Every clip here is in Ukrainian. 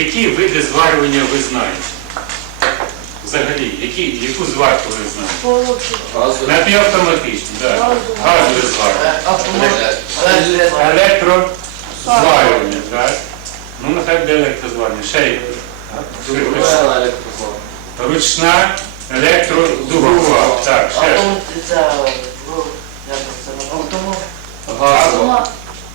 які види зварювання ви знаєте? Взагалі, які, яку зварку ви знаєте? Напівавтоматичні, так. Газове зварювання. Електрозварювання, так? Ну, нехай буде електрозварювання. Ще є. Дугове електрозвар. Ручна електродугова. Так, ще. Автоматизація, ну. Газова.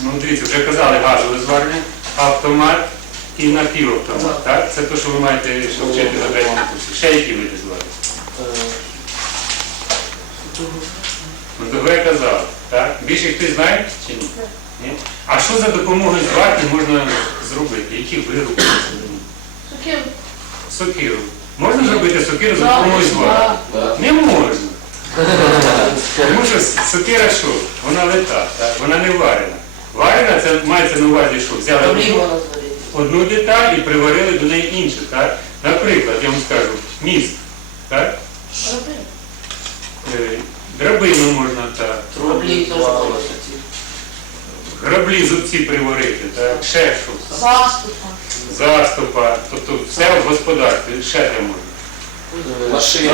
Ну, дивіться, вже казали газове зварювання, автомат і напівавтомат. Так? Це те, що ви маєте що вчити на третьому курсі. Ще які види зварювання? Ну, того я казав. Так? Більше хтось знає чи ні? ні? А що за допомогою зварки можна зробити? Які вироби? Суків. Сокиру. Можна зробити сокиру за допомогою зварки? Да. Не можна. Тому що сокира що? Вона лета, так? вона не варена. Варена це мається на увазі, що взяли одну, на деталь і приварили до неї іншу. Так? Наприклад, я вам скажу, міст. Так? Роби. Е, Драбину можна так. Теж. Граблі зубці приварити, так? ще що. Заступа. Заступа, тобто все в господарстві, ще де можна. Машина.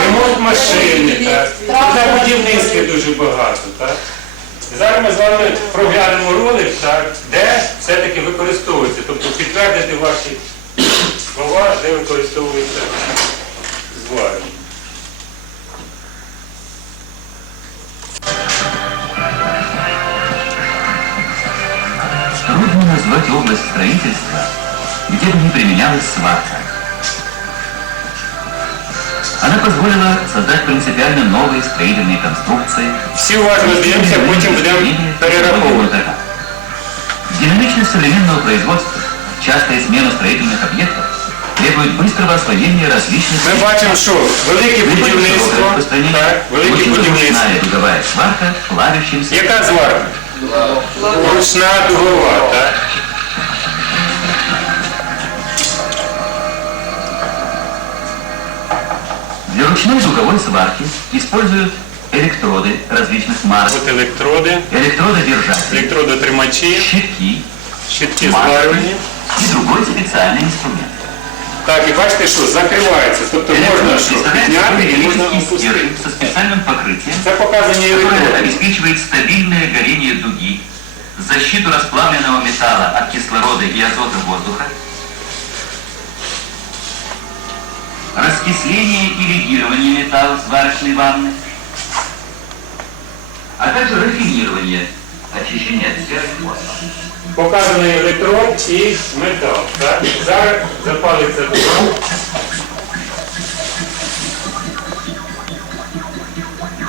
Ремонт машини, так. Для будівництва дуже багато, так. Зараз ми з вами проглянемо ролик, так, де все-таки використовується, тобто підтвердити ваші слова, де використовується зварювання. Трудно назвать область строительства, где бы не применялась сварка. Она позволила создать принципиально новые строительные конструкции, Всі уважно дивимося, потім будемо перераховувати. Динамичность современного производства, частая смена строительных объектов требует быстрого освоения различных Ми бачимо, що велике будівництво, так, велике очень будівництво. ручная дуговая сварка плавящимся Яка зварка? Ручна дугова, так? ручной дуговой сварки используют электроды различных марок, От електроди, электрододержатели, електродотримачі, щитки щитки зварювання. и другой специальный инструмент. Так, і бачите, що закривається. Тобто можна Электрод що представляет підняти собой і можна металлический опустити. стержень со специальным покрытием, Це показані которое електроди. обеспечивает стабильное горение дуги, защиту расплавленного металла от кислорода и азота воздуха, раскисление и легирование металла в сварочной ванны, а также рафинирование, очищение от серых воздуха. Показаний електрод і метал. Так? Зараз запалиться.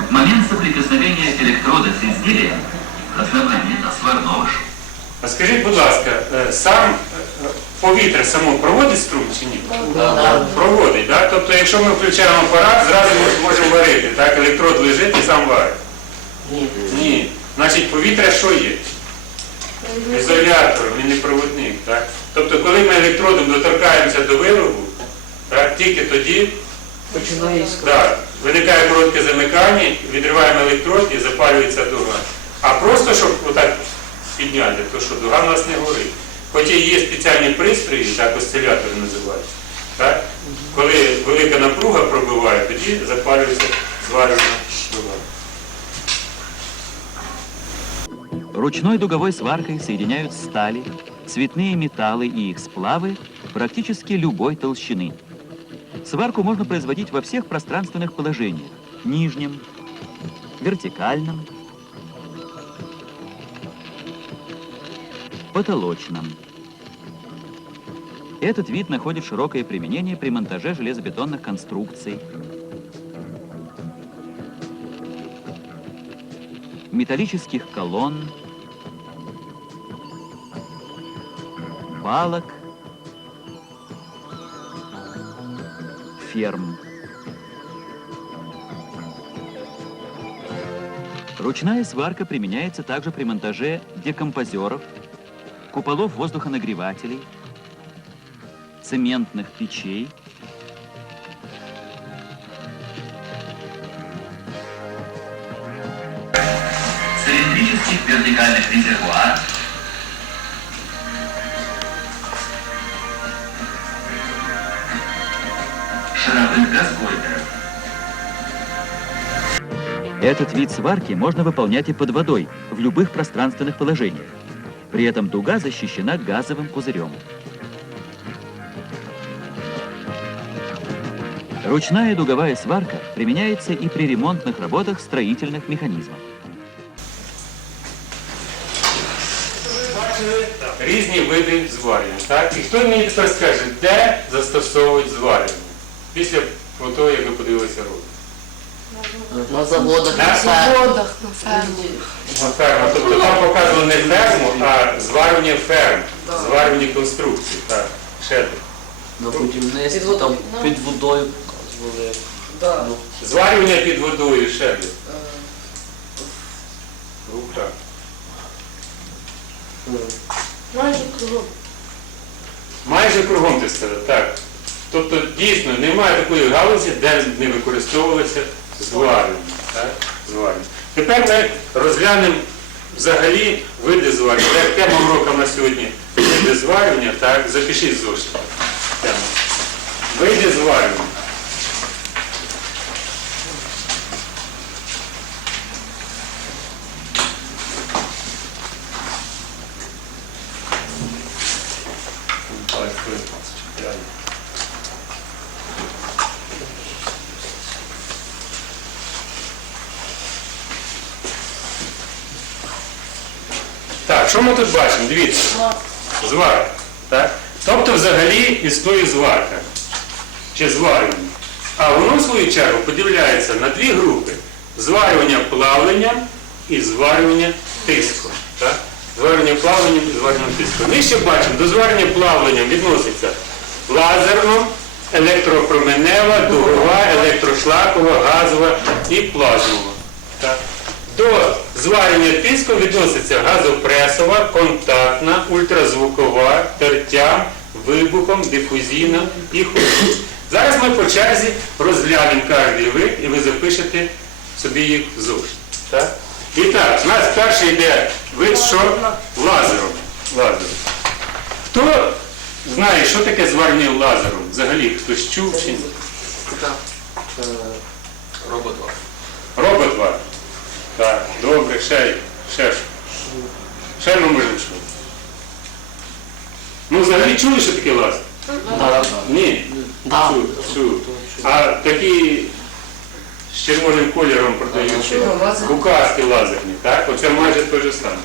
В момент соприкосновения электрода с изделием расслабление сварного шва. А скажіть, будь ласка, е, сам е, повітря само проводить струм чи ні? Проводить, так? Тобто, якщо ми включаємо апарат, зразу ми можемо варити. Так? Електрод лежить і сам варить. Ні. Ні. Значить, повітря що є? Ізолятор, він не проводник. Так? Тобто, коли ми електродом доторкаємося до виробу, так, тільки тоді Починає так, виникає коротке замикання, відриваємо електрод і запалюється дуга. А просто, щоб отак підняти, то що дуга в нас не горить. Хоча є спеціальні пристрої, так осцилятори називаються. Так? Коли велика напруга пробиває, тоді запалюється зварювана дуга. Ручной дуговой сваркой соединяют стали, цветные металлы и их сплавы практически любой толщины. Сварку можно производить во всех пространственных положениях. Нижнем, вертикальном, потолочном. Этот вид находит широкое применение при монтаже железобетонных конструкций, металлических колонн, балок, ферм. Ручная сварка применяется также при монтаже декомпозеров, куполов воздухонагревателей, цементных печей, цилиндрических вертикальных резервуар, шаровых газгольдеров. Этот вид сварки можно выполнять и под водой, в любых пространственных положениях. При этом дуга защищена газовым пузырем. Ручная дуговая сварка применяется и при ремонтных работах строительных механизмов. Бачили різні види зварювання. Так? І хто мені тепер скаже, де застосовують зварювання? Після того, як ви подивилися ролик. На заводах, На на фермах. заводах, на фермі. На ферму. Тобто там показували не ферму, а зварювання ферм, зварювання конструкцій. Так. Ще де. На будівництві, Під там Ну. під водою Показували. Да. Ну, Зварювання під водою ще де. Е, В руках. Майже кругом. Майже кругом ти сказав, так. Тобто дійсно немає такої галузі, де не використовувалося зварювання. Так? зварювання. Тепер ми розглянемо взагалі види зварювання. Як тема уроку на сьогодні види зварювання, так, запишіть зошит. Види зварювання. Так, що ми тут бачимо? Дивіться. Зварка. Так? Тобто взагалі існує зварка. Чи зварювання. А воно, в свою чергу, поділяється на дві групи. Зварювання плавленням і зварювання тиском. Так? Зварювання плавленням і зварювання тиском. Ми ще бачимо, до зварювання плавленням відноситься лазерно, електропроменева, дугова, електрошлакова, газова і плазмова. Так? До зварення тиском відноситься газопресова, контактна, ультразвукова, тертя, вибухом, дифузійна і холодна. Зараз ми по черзі розглянемо кожний вид і ви запишете собі їх зошит. Так? І так, у нас перший йде вид, що лазером. лазером. Хто знає, що таке зварення лазером? Взагалі, хтось чув чи ні? е, Робот-вар. Робот вар. Так, добре, ще, ще ж. Ще ми можемо чути. Ну, взагалі чули, що таке лазер? Да. Ні. Да. Чув, чув. А такі з червоним кольором продають указки лазерні, так? Оце майже те ж саме.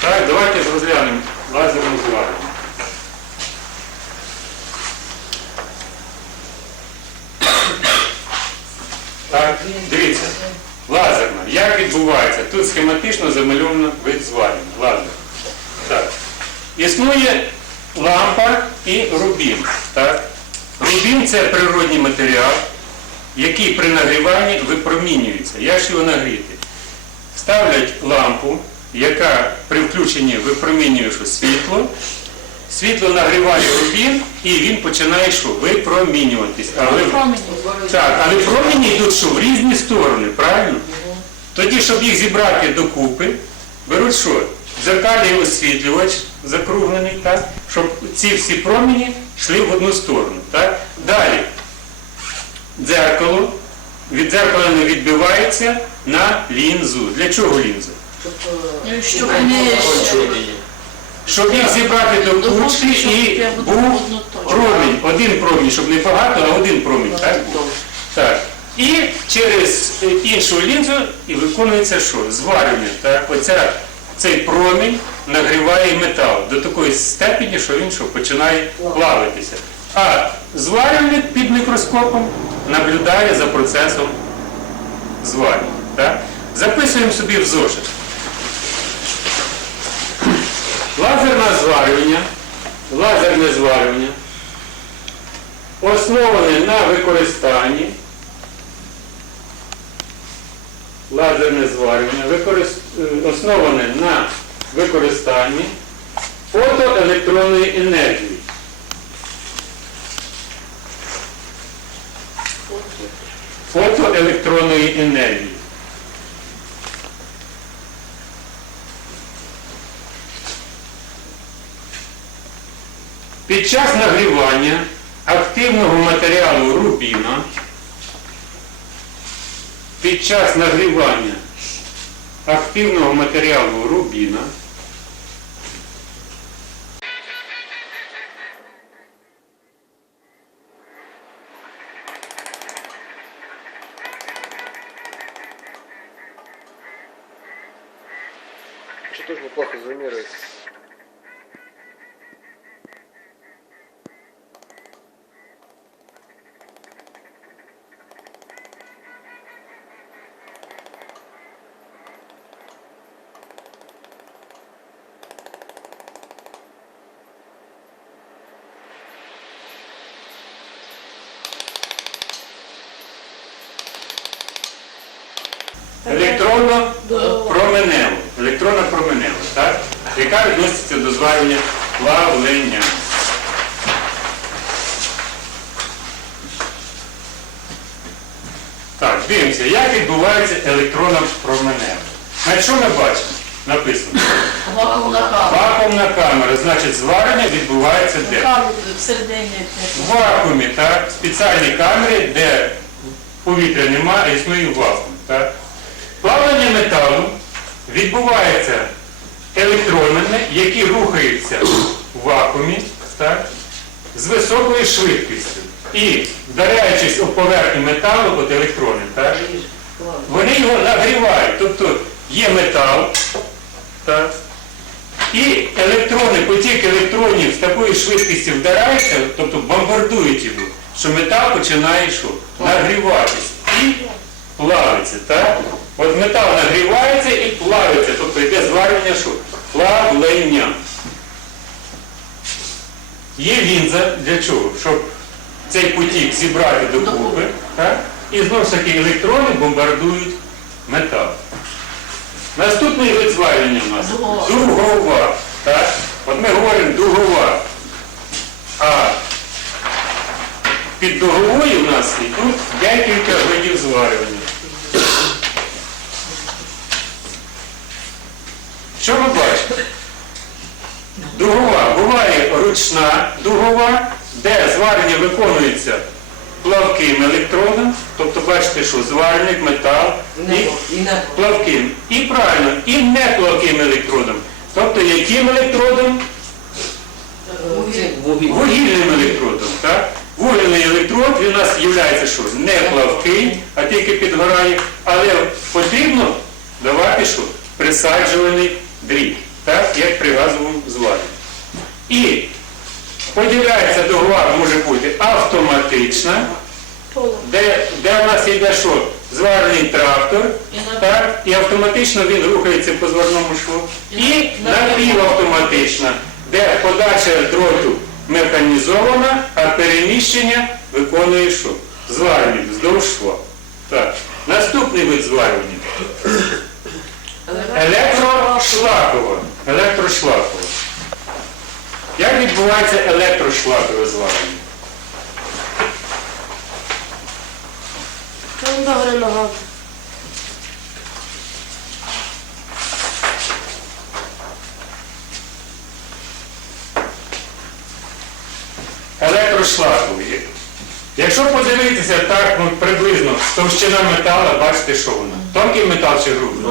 Так, давайте розглянемо лазерну зварення. Так, дивіться. Лазерна. Як відбувається? Тут схематично замальовано вид зварення. Лазер. Так. Існує лампа і рубін. Так? Рубін це природній матеріал, який при нагріванні випромінюється. Як ж його нагріти? Ставлять лампу, яка при включенні випромінює світло. Світло нагріває рубін і він починає що? Випромінюватись. Але так, але промені йдуть що? В різні сторони, правильно? Тоді, щоб їх зібрати докупи, беруть що? Дзеркальний освітлювач закруглений, так? щоб ці всі промені йшли в одну сторону. Так? Далі дзеркало, від дзеркала не відбивається на лінзу. Для чого лінза? Щоб, Ну, Щоб вони. Щоб їх зібрати до кучки і був промінь, один промінь, щоб не багато, а один промінь. Так? Так. І через е, іншу лінзу і виконується що? Зварювання. Так? Оця, цей промінь нагріває метал до такої степені, що він що, починає плавитися. А зварювальник під мікроскопом наблюдає за процесом зварювання. Так? Записуємо собі в зошит. Лазерне зварювання, лазерне зварювання основане на використанні лазерне зварювання використ- е, основане на використанні фотоелектронної енергії. Фотоелектронної енергії. Під час нагрівання активного матеріалу рубіна під час нагрівання активного матеріалу рубіна Что тоже неплохо зумируется. Відноситься плавлення. Так, дивимося, як відбувається електронно променево. Значить, що ми бачимо? Написано. Вакуумна камера. Вакуумна камера, значить зварення відбувається де? Всередині. В вакуумі, так, в спеціальній камері, де повітря немає, існує вакуум. Так. Плавлення металу відбувається електронами, які рухаються в вакуумі так, з високою швидкістю. І вдаряючись у поверхню металу, от електрони, так, вони його нагрівають. Тобто є метал, так, і електрони, потік електронів з такою швидкістю вдаряються, тобто бомбардують його, що метал починає що? Нагріватися і плавиться. Так? От метал нагрівається і плавиться, тобто йде зварювання що? Плавлення. Є лінза для чого? Щоб цей потік зібрати докупи, так? і знову ж таки електрони бомбардують метал. Наступний вид зварювання у нас Дугова. Так? От ми говоримо дугова. А під дуговою у нас йдуть декілька видів зварювання. Що ми бачимо? Дугова буває ручна дугова, де зварення виконується плавким електродом, тобто бачите, що зварник, метал і І плавким. І правильно, і не плавким електродом. Тобто яким електродом? Вугільним електродом. Так? Вугільний електрод він у нас є що? Не плавкий, а тільки підгорає, але потрібно давати що? Присаджуваний дріт, так? як при газовому зварі. І поділяється договор може бути автоматична, де, де у нас йде що? Зварений трактор, так, і автоматично він рухається по зварному шву. І напівавтоматична, де подача дроту механізована, а переміщення виконує що? Зварювання вздовж шва. Так. Наступний вид зварювання. Електрошлакова. Електрошлакова. Як відбувається електрошлакове зварювання? Там догори ногами. електрошлакові. Якщо подивитися так ну, приблизно, товщина металу, бачите, що вона? Тонкий метал чи грубий?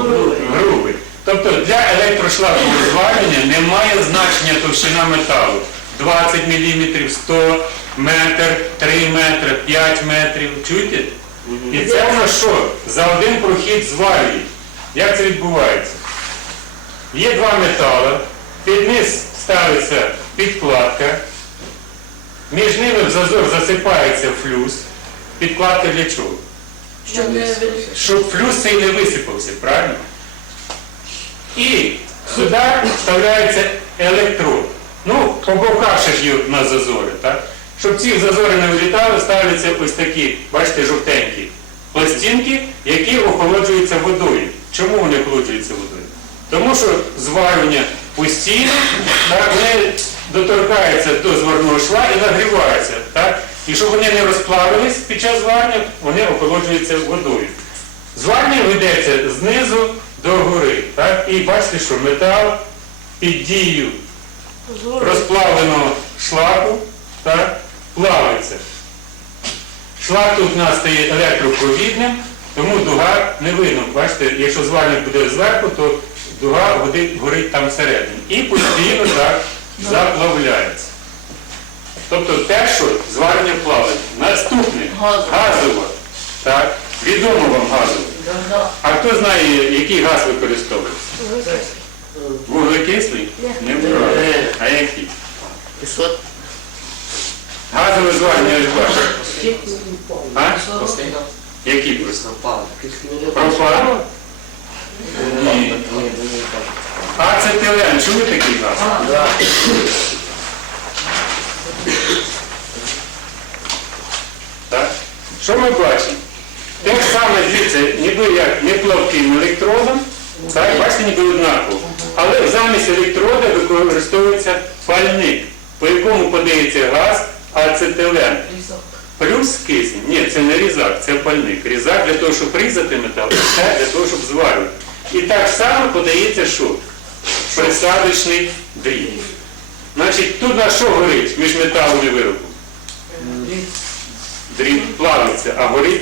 Грубий. Тобто для електрошлакового зварювання немає значення товщина металу. 20 мм, 100 метр, 3 метри, 5 метрів. Чуєте? І це воно що? За один прохід зварює. Як це відбувається? Є два метали, під низ ставиться підкладка, між ними в зазор засипається флюс. Підкладка для чого? Щоб не Щоб флюс цей не висипався, правильно? І сюди вставляється електрод. Ну, по боках ж є на зазори, так? Щоб ці зазори не вилітали, ставляться ось такі, бачите, жовтенькі пластинки, які охолоджуються водою. Чому вони охолоджуються водою? Тому що зварювання постійно, так, вони доторкаються до зварного шва і нагріваються. Так? І щоб вони не розплавились під час зварення, вони охолоджуються водою. Зварення ведеться знизу до гори. Так? І бачите, що метал під дією розплавленого шлаку так, плавиться. Шлак тут у нас стає електропровідним, тому дуга не видно. Бачите, якщо зварник буде зверху, то дуга горить, там всередині. І постійно так заплавляється. Тобто що зварення плавить. Наступне Газова. газова. Так, відомо вам газова. А хто знає, який газ використовується? Вуглекислий? Ні. Неправильно. А який? Газове зварення ж бачу. А? Який просто? Пропан? Ні. Ацетилен. Чули такий газ? Так? Що ми бачимо? Те саме звідси, ніби як неплавким електродом, так, бачите, ніби однаково. Але замість електрода використовується пальник, по якому подається газ ацетилен. Плюс кисень. Ні, це не різак, це пальник. Різак для того, щоб різати метал, це для того, щоб зварювати. І так само подається що? Присадочний дріб. Значить, тут на що горить між металом і виробом? Дріб плавиться, а горить?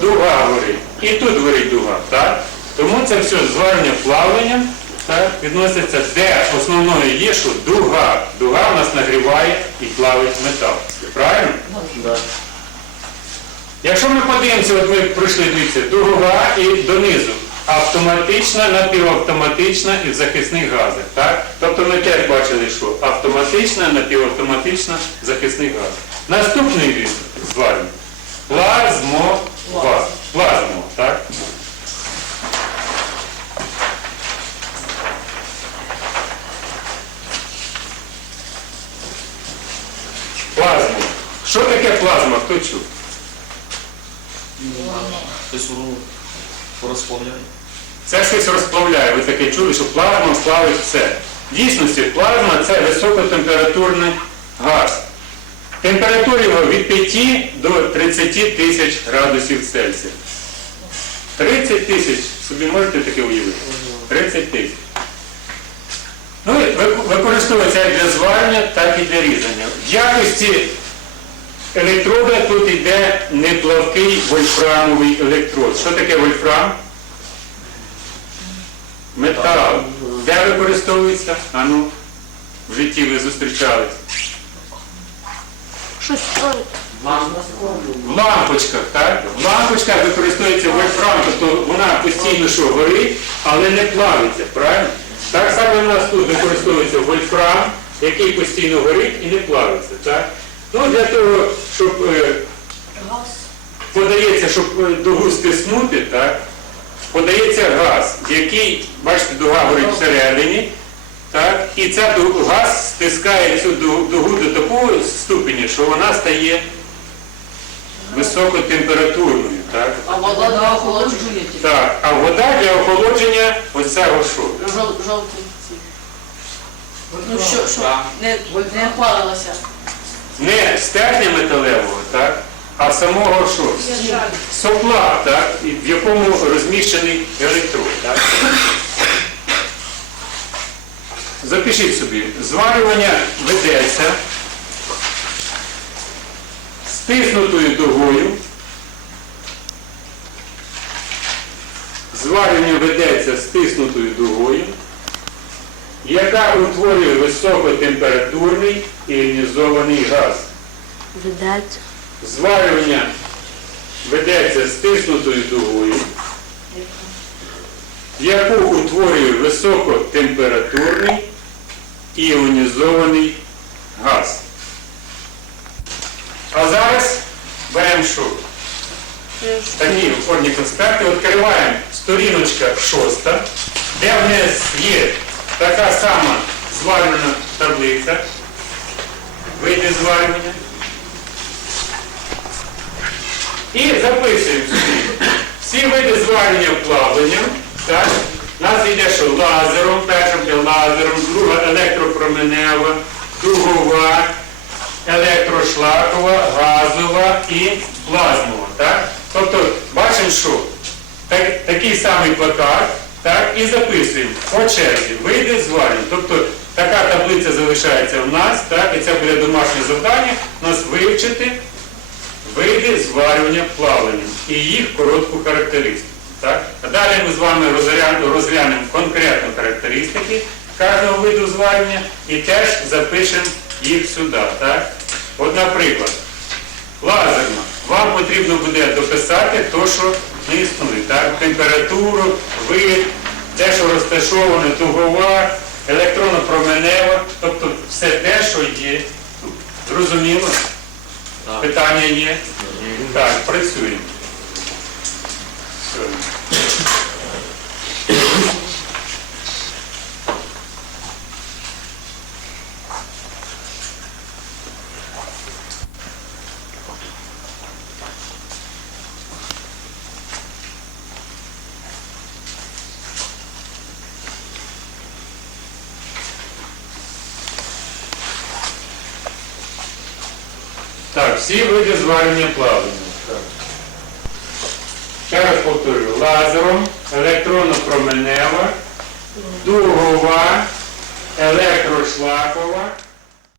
Дуга горить. І тут горить дуга. Так? Тому це все зварення плавленням так, відноситься, де основною є, що дуга. Дуга в нас нагріває і плавить метал. Правильно? Якщо ми подивимося, от ми пройшли дивіться, дугова і донизу. Автоматична, напівавтоматична і в захисних газах. Так? Тобто ми теж бачили, що автоматична, напівавтоматична в захисних газах. Наступний від зварення. Плазмогаз. Плазмо, так? Плазмо. Що таке плазма? Хто чув? Хтось воно. Це щось розплавляє. Ви таке чули, що плазма плавить все. В дійсності плазма це високотемпературний газ. Температура його від 5 до 30 тисяч градусів Цельсія. 30 тисяч, собі можете таке уявити? 30 тисяч. Ну, використовується як для зварення, так і для різання. В якості електрода тут йде неплавкий вольфрамовий електрод. Що таке вольфрам? Метал. Де використовується? А ну, в житті ви зустрічались. Щось стоїть. В лампочках, так? В лампочках використовується вольфрам, тобто вона постійно що горить, але не плавиться, правильно? Так само у нас тут використовується вольфрам, який постійно горить і не плавиться, так? Ну, для того, щоб е, подається, щоб е, дугу стиснути, так? Подається газ, який, бачите, дуга горить всередині, так? І ця ду- газ стискає цю ду- дугу до такого ступеня, що вона стає високотемпературною. Так? А вода для охолоджує тільки. Так, а вода для охолодження ось цього що? Жов- Жовтий ці. Ну що, що, не, не парилася. Не стержня металевого, так? а самого що? Сопла, так? в якому розміщений електрод. Так? Запишіть собі, зварювання ведеться стиснутою дугою. Зварювання ведеться стиснутою дугою, яка утворює високотемпературний іонізований газ. Зварювання ведеться стиснутою дугою, яку утворює високотемпературний іонізований газ. А зараз беремо що? Такі формі конспекти. Відкриваємо сторіночка шоста, де в нас є така сама зварювана таблиця, види зварювання. І записуємо собі всі види зварення плавленням. Так? У нас йде що лазером, перша буде лазером, друга електропроменева, дугова, електрошлакова, газова і плазмова. Так? Тобто бачимо, що так, такий самий плакат, так, і записуємо по черзі види зварень. Тобто Така таблиця залишається в нас, так, і це буде домашнє завдання, у нас вивчити види зварювання плавленням і їх коротку характеристику. Так? А далі ми з вами розглянемо конкретно характеристики кожного виду зварювання і теж запишемо їх сюди. Так? От, наприклад, лазерна. Вам потрібно буде дописати те, що існує. Так? Температуру, вид, те, що розташоване, тугова, електронно-променева, тобто все те, що є. Зрозуміло? Так. Питання є? Так, працюємо. Всі види зварення плавлення. Ще раз повторюю, лазером, електронно-променева, дугова, електрошлакова,